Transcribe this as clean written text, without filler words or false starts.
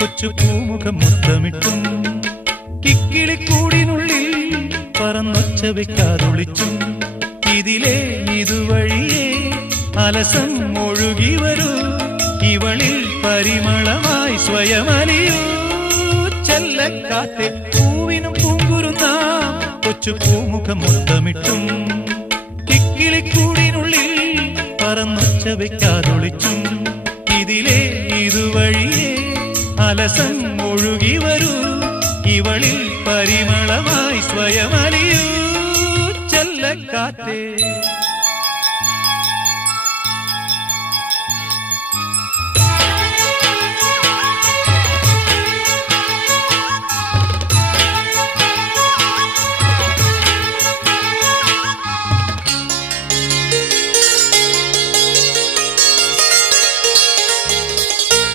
കൊച്ചു പൂമുഖം മുത്തമിട്ടും കിക്കിളിക്കൂടിനുള്ളിൽ പറന്നൊച്ച വെക്കാതൊളിച്ചും ഇതിലേ ഇതുവഴിയേ അലസം ഒഴുകി വരൂ ഇവളിൽ പരിമളമായി സ്വയമലിയൂ ചെല്ലക്കാറ്റെ പൂവിനും പൂങ്കുരുന്ന കൊച്ചു പൂമുഖം മുത്തമിട്ടും കിക്കിളിക്കൂടിനുള്ളിൽ പറന്നൊച്ച വെക്കാതൊളിച്ചും ഇതിലേ ഇതുവഴിയേ അലസം ഒഴുകി വരൂ ഇവളിൽ പരിമളമായി സ്വയമലിയൂ ചെല്ലക്കാറ്റേ